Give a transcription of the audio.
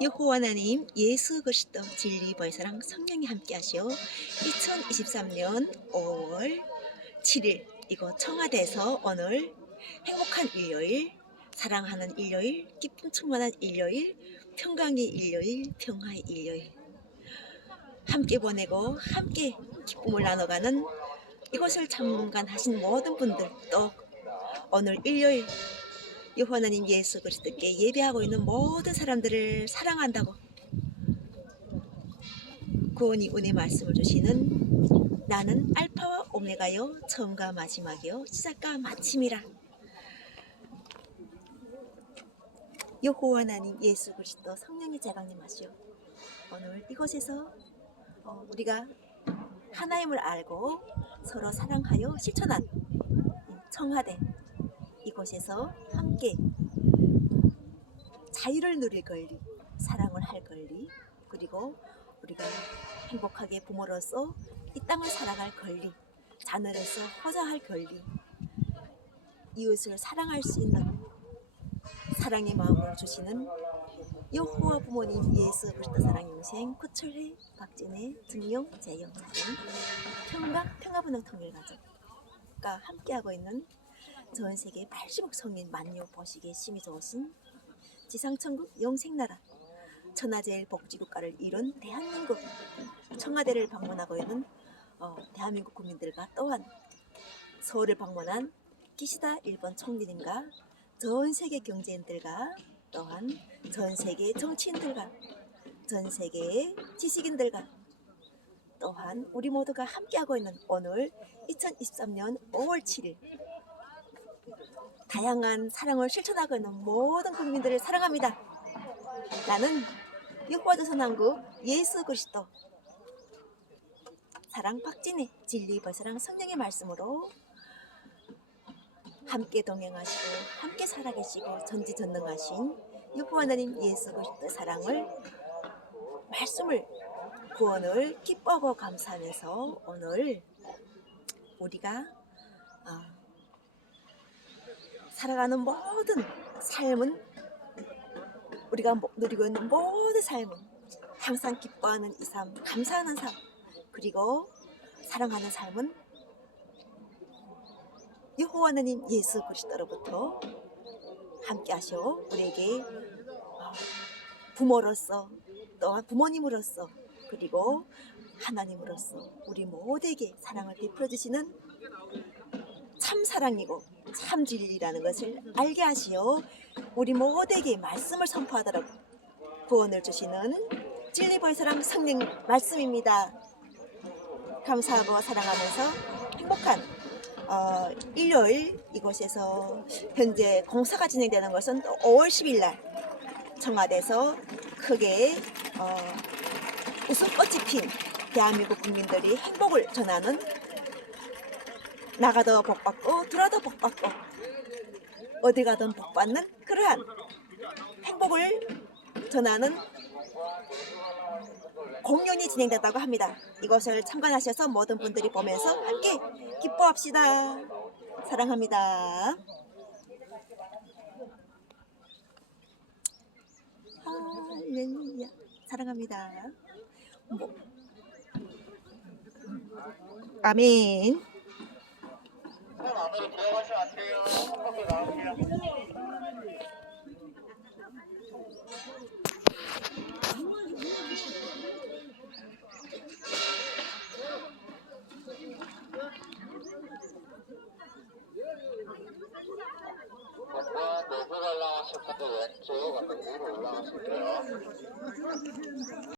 여호와 하나님 예수 그리스도 진리 벌사랑 성령이 함께하시오. 2023년 5월 7일 이곳 청와대에서 오늘 행복한 일요일 사랑하는 일요일 기쁨 충만한 일요일 평강의 일요일 평화의 일요일 함께 보내고 함께 기쁨을 나눠가는 이곳을 참관하신 모든 분들 또 오늘 일요일 여호와 하나님 예수 그리스도께 예배하고 있는 모든 사람들을 사랑한다고 구원이 은혜 말씀을 주시는 나는 알파와 오메가요 처음과 마지막이요 시작과 마침이라. 여호와 하나님 예수 그리스도 성령의 제강님 하시오 오늘 이곳에서 어, 우리가 하나님을 알고 서로 사랑하여 실천한 청와대 이곳에서 함께 자유를 누릴 권리, 사랑을 할 권리, 그리고 우리가 행복하게 부모로서 이 땅을 살아갈 권리, 자녀로서 허자할 권리, 이웃을 사랑할 수 있는 사랑의 마음을 주시는 여호와 부모님 예수 그리스도 사랑 영생 구철회 박진혜 증용 재영 자신 평강 평화분홍 통일 가족과 함께하고 있는 전 세계 80억 성인 만요 보시기에 심히 좋으신 지상천국 영생나라. 천하제일 복지국가를 이룬 대한민국. 청와대를 방문하고 있는 어, 대한민국 국민들과 또한 서울을 방문한 기시다 일본 총리님과 전 세계 경제인들과 또한 전 세계 정치인들과 전 세계 지식인들과 또한 우리 모두가 함께하고 있는 오늘 2023년 5월 7일 다양한 사랑을 실천하고 있는 모든 국민들을 사랑합니다. 나는 여호와 조선왕국 예수 그리스도 사랑 박진혜 진리 벌사랑 성령의 말씀으로 함께 동행하시고 함께 살아계시고 전지전능하신 여호와 하나님 예수 그리스도 사랑을 말씀을 구원을 기뻐하고 감사하면서 오늘 우리가 아, 살아가는 모든 삶은 우리가 뭐- 누리고 있는 모든 삶은 항상 기뻐하는 이 삶, 감사하는 삶, 그리고 사랑하는 삶은 여호와 하나님 예수 그리스도로부터 함께하셔 우리에게 어, 부모로서 또한 부모님으로서 그리고 하나님으로서 우리 모두에게 사랑을 베풀어 주시는 참 사랑이고 참 진리라는 것을 알게 하시어 우리 모두에게 말씀을 선포하도록 구원을 주시는 진리 벌사랑 성령 말씀입니다. 감사하고 사랑하면서 행복한 어, 일요일 이곳에서 현재 공사가 진행되는 것은 또 5월 10일 날 청와대에서 크게 어, 웃음꽃이 핀 대한민국 국민들이 행복을 전하는 나가도 복받고 들어도 복받고 어디 가든 복받는 그러한 행복을 전하는 공연이 진행된다고 합니다. 이것을 참관하셔서 모든 분들이 보면서 함께 기뻐합시다. 사랑합니다. 할렐루야. 사랑합니다. 뭐. 아멘. 안으로 들어가시면 안 나올게요. 몇번 내부 관람하실 분들 왼쪽 아까 위로 올라가실게요.